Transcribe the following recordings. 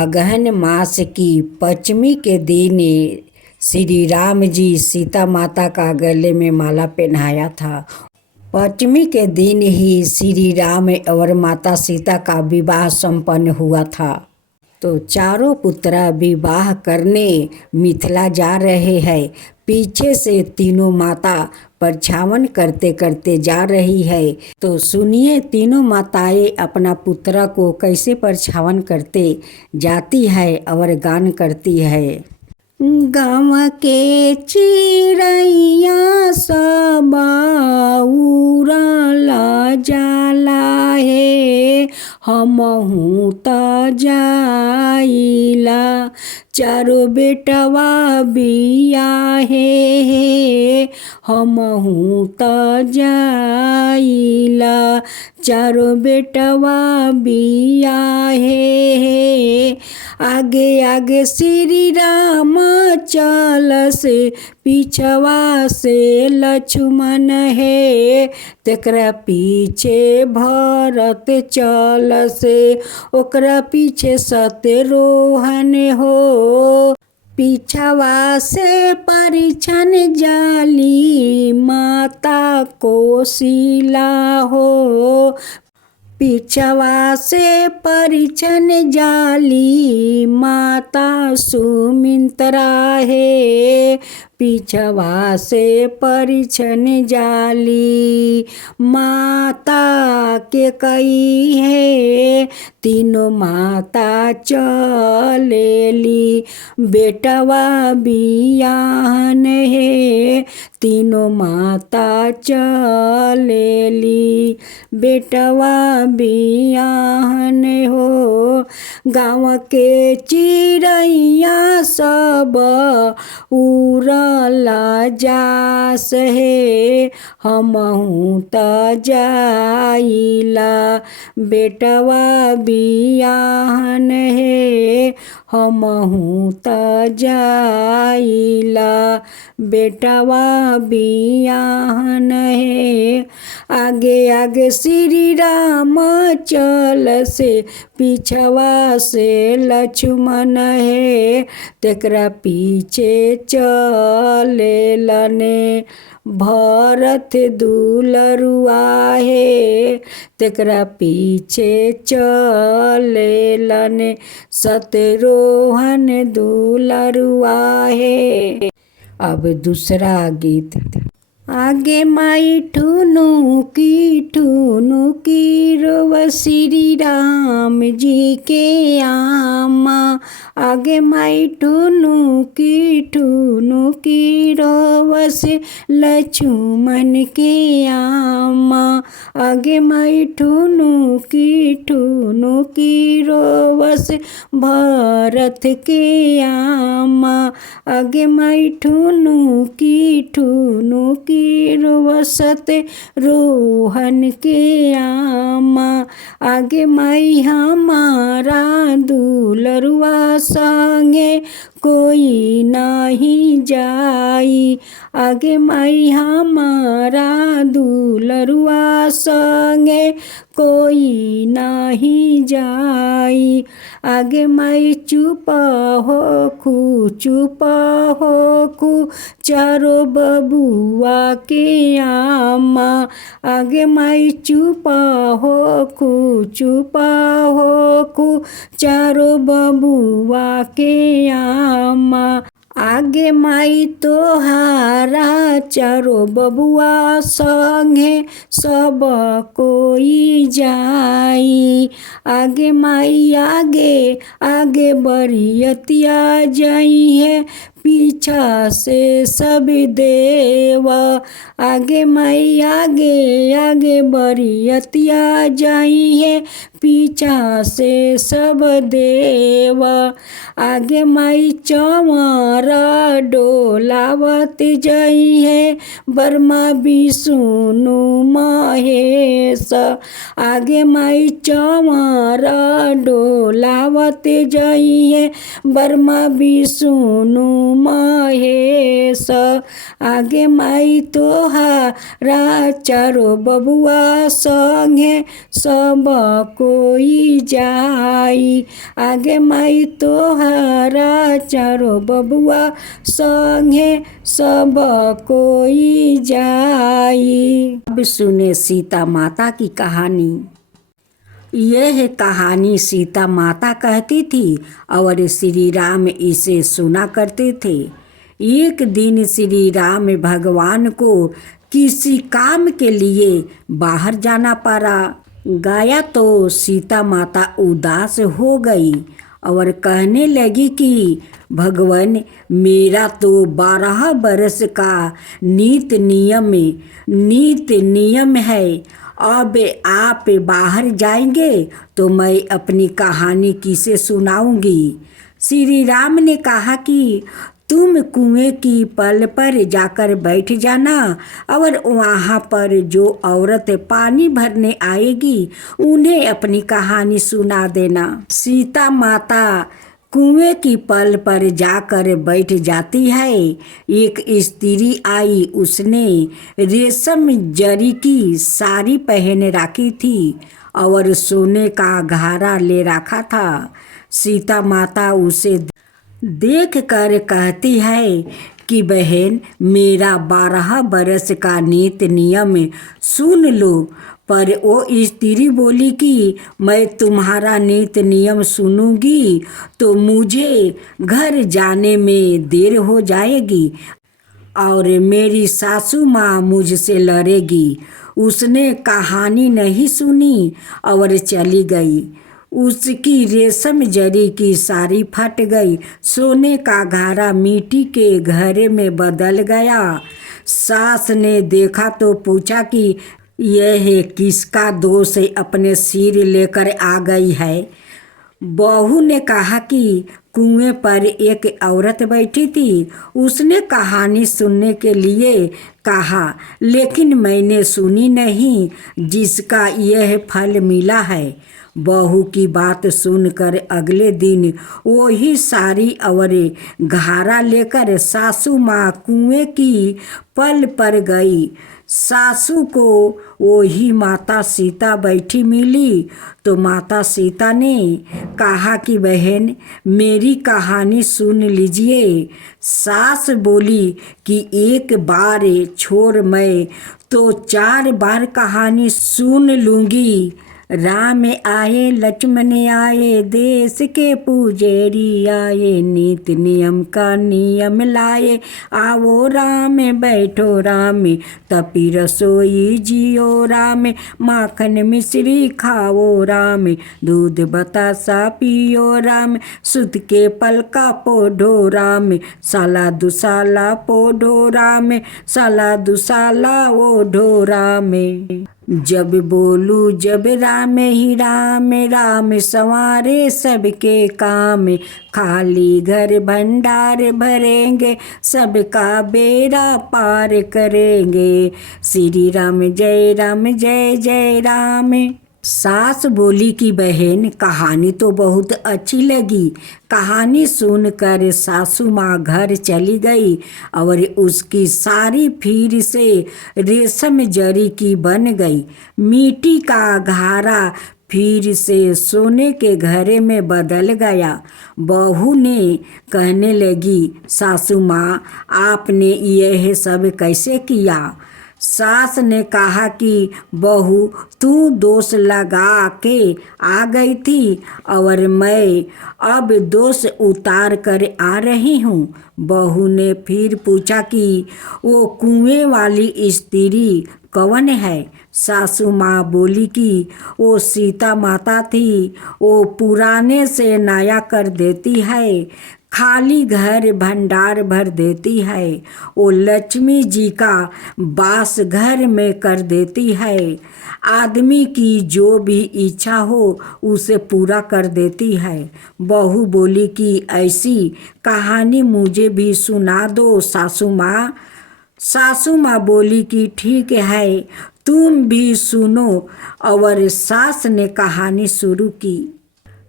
अगहन मास की पंचमी के दिन श्री राम जी सीता माता का गले में माला पहनाया था। पंचमी के दिन ही श्री राम और माता सीता का विवाह संपन्न हुआ था। तो चारों पुत्र विवाह करने मिथिला जा रहे हैं। पीछे से तीनों माता परछावन करते करते जा रही है। तो सुनिए तीनों माताएं अपना पुत्र को कैसे परछावन करते जाती है और गान करती है। गाँव के चिड़ैया सब उड़ला जाला हे, हमहू त जाइला। चारो बेटवा बियाहे हे, हमहू त जाइला। चारो बेटवा बियाहे हे। आगे आगे श्री राम चलस, पीछवा से लक्ष्मण है। तेकरा पीछे भरत चलस, ओकरा पीछे सतरोहन हो। पीछवा से परिछन जाली माता कोशिला हो। पीछवा से परिछन जाली माता सुमित्रा है। पीछवा से परिछन जाली माता के कई है। तीनों माता चलेली, बेटवा बियाहन है। तीनों माता चलेली, बेटवा बियाहन हो। गाँव के चिड़ैया सब उड़ला जास है, हमहू त जाइला। बेटवा बियाहन है, हमहू त जाइला। बेटवा बियाहन है। आगे आगे श्री राम चलसे, पीछवा से लक्ष्मण है। तेकरा पीछे चलेलने भरत दुलरुआ है। तेकरा पीछे चलेलने सतरोहन दुलरुआ है। अब दूसरा गीत। आगे माई ठुनुकी रोव श्री राम जी के आमा। आगे माई ठुनुकी रोवस लक्ष्मण के आमा। आगे माई ठुनुकी रोवस भरत के आमा। आगे माई ठुनुकी रोवसत रोहन के आमा। आगे माई हमारा दुलरुआ संगे कोई नहीं जाई। आगे माई हमारा दुलरुआ संगे कोई नहीं जाई। आगे माई चुप होखू चारो बबुआ के आमा। आगे माई चुप होखू चारो बबुआ के आमा। आगे माई तोहारा चारो बबुआ संगे सब कोई जाई। आगे माई आगे बरियतिया जाई है, पीछा से सब देव। आगे माई आगे बरियतिया जाई है, पीछा से सब देव। आगे माई चंवर डोलावत जाई है, ब्रह्मा विष्णु महेश। आगे माई चंवर डोलावत जइए ब्रह्मा विष्णु महेश। आगे माई तोहारा चारो बबुआ संगे सब कोई जाई। आगे माई तोहारा चारो बबुआ संगे सब कोई जाई। अब सुने सीता माता की कहानी। यह कहानी सीता माता कहती थी और श्री राम इसे सुना करते थे। एक दिन श्री राम भगवान को किसी काम के लिए बाहर जाना पड़ा। गया तो सीता माता उदास हो गई और कहने लगी कि भगवान, मेरा तो 12 बरस का नीत नियम है। अब आप बाहर जाएंगे तो मैं अपनी कहानी किसे सुनाऊंगी। श्री राम ने कहा कि तुम कुएं की पल पर जाकर बैठ जाना और वहाँ पर जो औरत पानी भरने आएगी उन्हें अपनी कहानी सुना देना। सीता माता कुएं की पल पर जाकर बैठ जाती है। एक स्त्री आई, उसने रेशम जरी की साड़ी पहन रखी थी और सोने का घारा ले रखा था। सीता माता उसे देख कर कहती है कि बहन, मेरा 12 बरस का नीत नियम सुन लो। पर वो स्त्री बोली कि मैं तुम्हारा नीत नियम सुनूंगी तो मुझे घर जाने में देर हो जाएगी और मेरी सासू माँ मुझसे लड़ेगी। उसने कहानी नहीं सुनी और चली गई। उसकी रेशम जरी की साड़ी फट गई, सोने का घारा मिट्टी के घड़े में बदल गया। सास ने देखा तो पूछा कि यह किसका दोष है, अपने सिर लेकर आ गई है। बहू ने कहा कि कुएं पर एक औरत बैठी थी, उसने कहानी सुनने के लिए कहा, लेकिन मैंने सुनी नहीं, जिसका यह फल मिला है। बहू की बात सुनकर अगले दिन वही साड़ी और घारा लेकर सासू माँ कुएं की पल पर गई। सासू को वही माता सीता बैठी मिली तो माता सीता ने कहा कि बहन, मेरी कहानी सुन लीजिए। सास बोली कि एक बार छोड़, मैं तो 4 बार कहानी सुन लूँगी। राम आए लक्ष्मण आए, देश के पुजेरी आए, नीति नियम का नियम लाए। आओ राम बैठो राम, तपी रसोई जियो राम, माखन मिश्री खाओ राम, दूध बतासा पियो राम, सुध के पलका पोढ़ो राम, साला दुसाला पोढ़ो राम, साला दुसाला ओढ़ो राम। जब बोलू जब राम ही राम, राम संवारे सबके काम, खाली घर भंडार भरेंगे, सबका बेड़ा पार करेंगे। श्री राम जय जय राम। सास बोली कि बहन, कहानी तो बहुत अच्छी लगी। कहानी सुनकर सासू माँ घर चली गई और उसकी सारी फिर से रेशम जरी की बन गई। मिट्टी का घारा फिर से सोने के घड़े में बदल गया। बहू ने कहने लगी, सासू माँ, आपने यह सब कैसे किया? सास ने कहा कि बहू, तू दोष लगा के आ गई थी और मैं अब दोष उतार कर आ रही हूँ। बहू ने फिर पूछा कि वो कुएं वाली स्त्री कौन है? सासू माँ बोली कि वो सीता माता थी, वो पुराने से नया कर देती है, खाली घर भंडार भर देती है, वो लक्ष्मी जी का वास घर में कर देती है, आदमी की जो भी इच्छा हो उसे पूरा कर देती है। बहू बोली कि ऐसी कहानी मुझे भी सुना दो सासू माँ। सासू माँ बोली कि ठीक है, तुम भी सुनो। और सास ने कहानी शुरू की।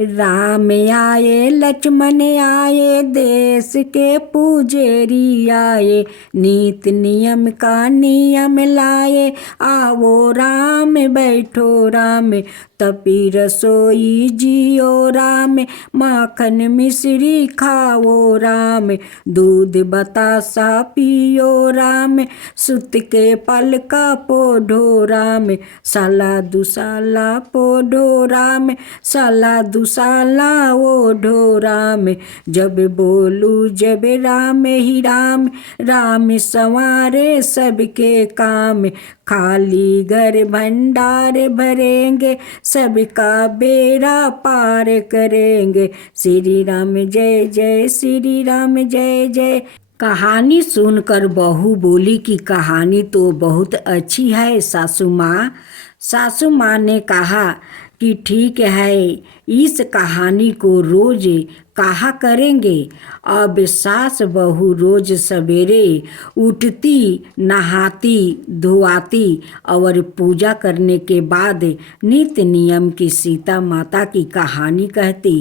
राम आए लक्ष्मण आए, देश के पुजेरी आए, नीत नियम का नियम लाए, आओ राम बैठो राम, तपी रसोई जियो राम, माखन मिश्री खाओ राम, दूध बतासा पियो राम, सुत के पल का पोढ़ो राम, साला दुसाला पोढ़ो राम, साला दुसाला ओढ़ो राम, जब बोलू जब राम ही राम, राम संवारे सबके काम, खाली घर भंडार भरेंगे, सबका बेड़ा पार करेंगे, श्री राम जय जय, श्री राम जय जय। कहानी सुनकर बहू बोली कि कहानी तो बहुत अच्छी है सासू माँ। सासू माँ ने कहा कि ठीक है, इस कहानी को रोज कहा करेंगे। अब सास बहू रोज सवेरे उठती, नहाती धोआती और पूजा करने के बाद नित्य नियम की सीता माता की कहानी कहती।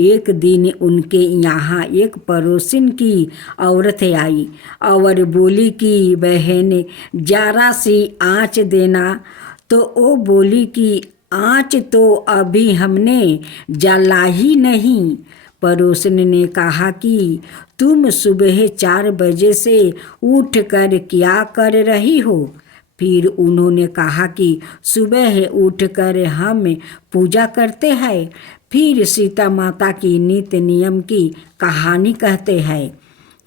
एक दिन उनके यहाँ एक पड़ोसिन की औरत आई और बोली कि बहन जरा सी आँच देना। तो वो बोली कि आँच तो अभी हमने जला ही नहीं। पड़ोसन ने कहा कि तुम सुबह 4 बजे से उठकर क्या कर रही हो? फिर उन्होंने कहा कि सुबह उठकर हम पूजा करते हैं, फिर सीता माता की नित्य नियम की कहानी कहते हैं।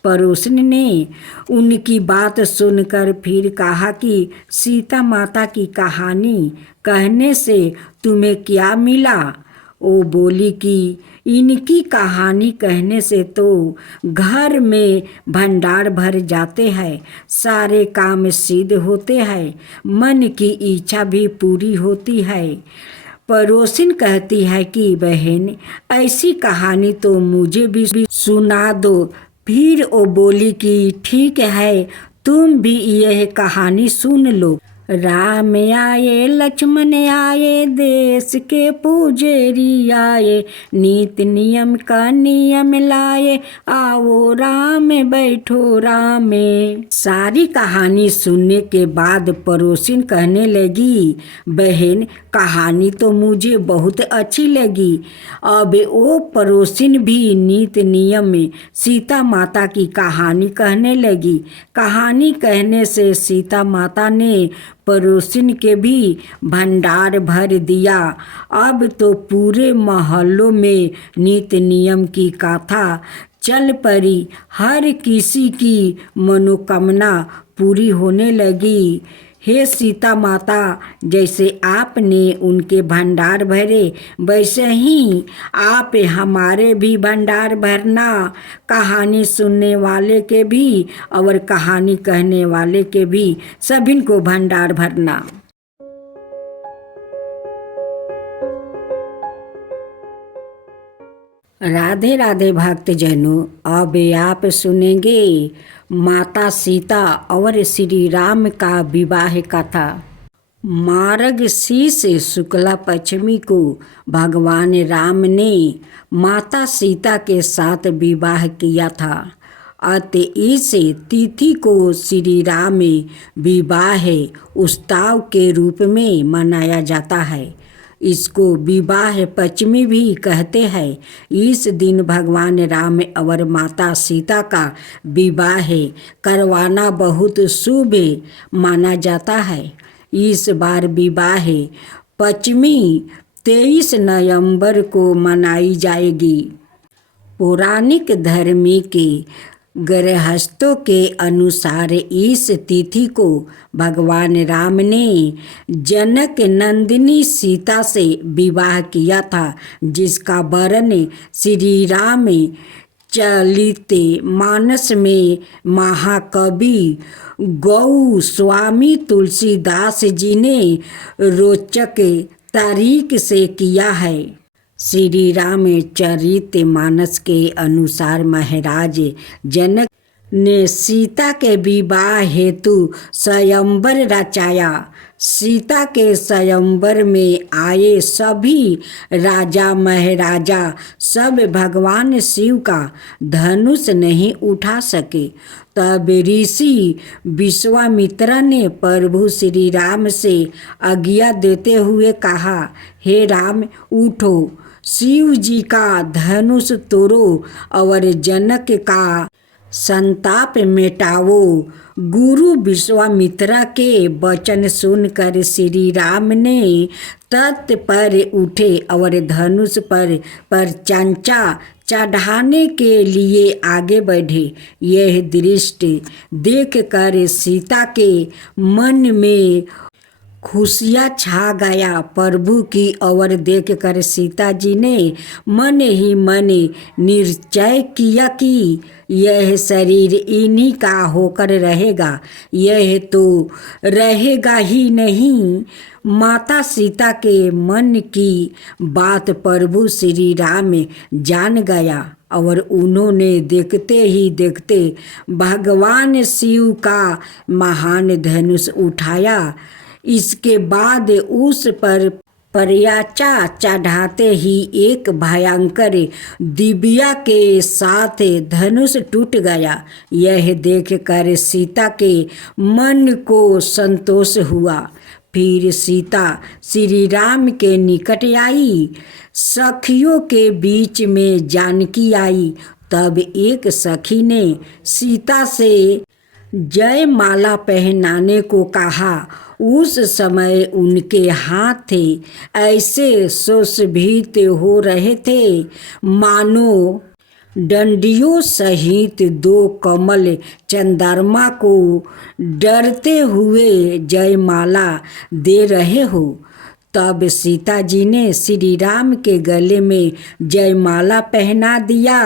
पड़ोसन ने उनकी बात सुनकर फिर कहा कि सीता माता की कहानी कहने से तुम्हें क्या मिला? वो बोली कि इनकी कहानी कहने से तो घर में भंडार भर जाते हैं, सारे काम सिद्ध होते हैं, मन की इच्छा भी पूरी होती है। पड़ोसिन कहती है कि बहन ऐसी कहानी तो मुझे भी सुना दो। फिर वो बोली कि ठीक है, तुम भी यह कहानी सुन लो। राम आए लक्ष्मण आए, देश के पुजेरी आए, नीत नियम का नियम लाए, आओ राम बैठो राम। सारी कहानी सुनने के बाद पड़ोसिन कहने लगी, बहन कहानी तो मुझे बहुत अच्छी लगी। अब वो पड़ोसिन भी नित्य नियम में सीता माता की कहानी कहने लगी। कहानी कहने से सीता माता ने पड़ोसिन के भी भंडार भर दिया। अब तो पूरे मोहल्लों में नित्य नियम की कथा चल पड़ी, हर किसी की मनोकामना पूरी होने लगी। हे सीता माता, जैसे आपने उनके भंडार भरे वैसे ही आप हमारे भी भंडार भरना। कहानी सुनने वाले के भी और कहानी कहने वाले के भी सभी को भंडार भरना। राधे राधे भक्तजनों, अब आप सुनेंगे माता सीता और श्री राम का विवाह कथा। मार्गशीर्ष शुक्ला पंचमी को भगवान राम ने माता सीता के साथ विवाह किया था। अतः इस तिथि को श्री राम विवाह उत्सव के रूप में मनाया जाता है। इसको विवाह पंचमी भी कहते हैं। इस दिन भगवान राम और माता सीता का विवाह करवाना बहुत शुभ माना जाता है। इस बार विवाह पंचमी 23 नवंबर को मनाई जाएगी। पौराणिक धर्म के गृहस्थों के अनुसार इस तिथि को भगवान राम ने जनक नंदिनी सीता से विवाह किया था, जिसका वर्णन श्री राम चरित मानस में महाकवि गोस्वामी तुलसीदास जी ने रोचक तरीके से किया है। श्री राम चरित मानस के अनुसार महाराज जनक ने सीता के विवाह हेतु स्वयंवर रचाया। सीता के स्वयंवर में आए सभी राजा महाराजा सब भगवान शिव का धनुष नहीं उठा सके। तब ऋषि विश्वामित्र ने प्रभु श्री राम से आज्ञा देते हुए कहा, हे राम, उठो, शिव जी का धनुष तोड़ो और जनक का संताप मिटाओ। गुरु विश्वामित्र के वचन सुनकर श्री राम ने तत् पर उठे और धनुष पर चांचा चढ़ाने के लिए आगे बढ़े। यह दृष्टि देखकर सीता के मन में खुशियाँ छा गया। प्रभु की ओर देखकर सीता जी ने मन ही मन निश्चय किया कि यह शरीर इन्हीं का होकर रहेगा। यह तो रहेगा ही नहीं। माता सीता के मन की बात प्रभु श्री राम जान गया और उन्होंने देखते ही देखते भगवान शिव का महान धनुष उठाया। इसके बाद उस पर पर्याचा चढ़ाते ही एक भयंकर दिव्या के साथ धनुष टूट गया। यह देखकर सीता के मन को संतोष हुआ। फिर सीता श्री राम के निकट आई। सखियों के बीच में जानकी आई। तब एक सखी ने सीता से जयमाला पहनाने को कहा। उस समय उनके हाथ ऐसे सुशोभित हो रहे थे मानो डंडियों सहित दो कमल चंद्रमा को डरते हुए जयमाला दे रहे हो। तब सीता जी ने श्री राम के गले में जयमाला पहना दिया।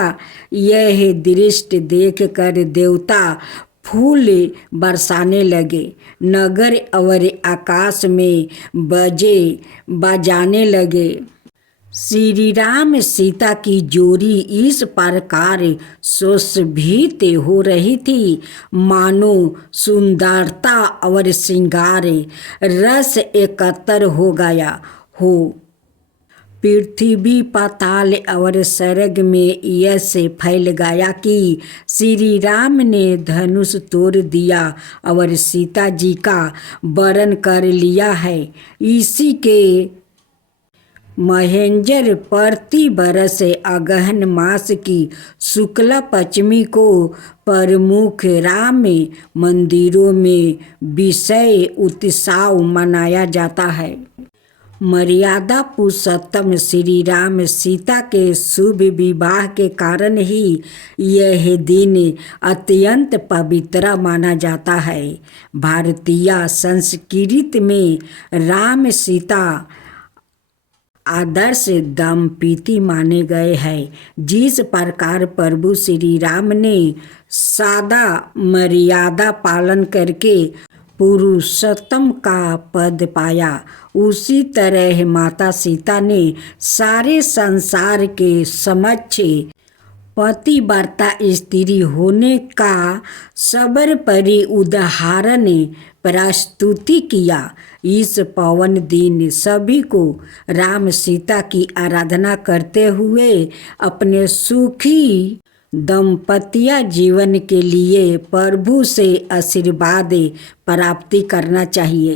यह दृश्य देखकर देवता फूल बरसाने लगे। नगर और आकाश में बजे बजाने लगे। श्री राम सीता की जोड़ी इस प्रकार सुशोभित हो रही थी मानो सुंदरता और श्रृंगार रस एकत्र हो गया हो। पृथ्वी पाताल और स्वर्ग में यश फैल गया कि श्री राम ने धनुष तोड़ दिया और सीता जी का वरण कर लिया है। इसी के महेंजर प्रति बरस अगहन मास की शुक्ला पंचमी को प्रमुख राम मंदिरों में विशेष उत्सव मनाया जाता है। मर्यादा पुरुषोत्तम श्री राम सीता के शुभ विवाह के कारण ही यह दिन अत्यंत पवित्र माना जाता है। भारतीय संस्कृति में राम सीता आदर्श दंपति माने गए हैं। जिस प्रकार प्रभु श्री राम ने सादा मर्यादा पालन करके पुरुषोत्तम का पद पाया, उसी तरह माता सीता ने सारे संसार के समक्ष पतिव्रता स्त्री होने का सर्वोपरि उदाहरण प्रस्तुति किया। इस पावन दिन सभी को राम सीता की आराधना करते हुए अपने सुखी दाम्पत्य जीवन के लिए प्रभु से आशीर्वाद प्राप्ति करना चाहिए।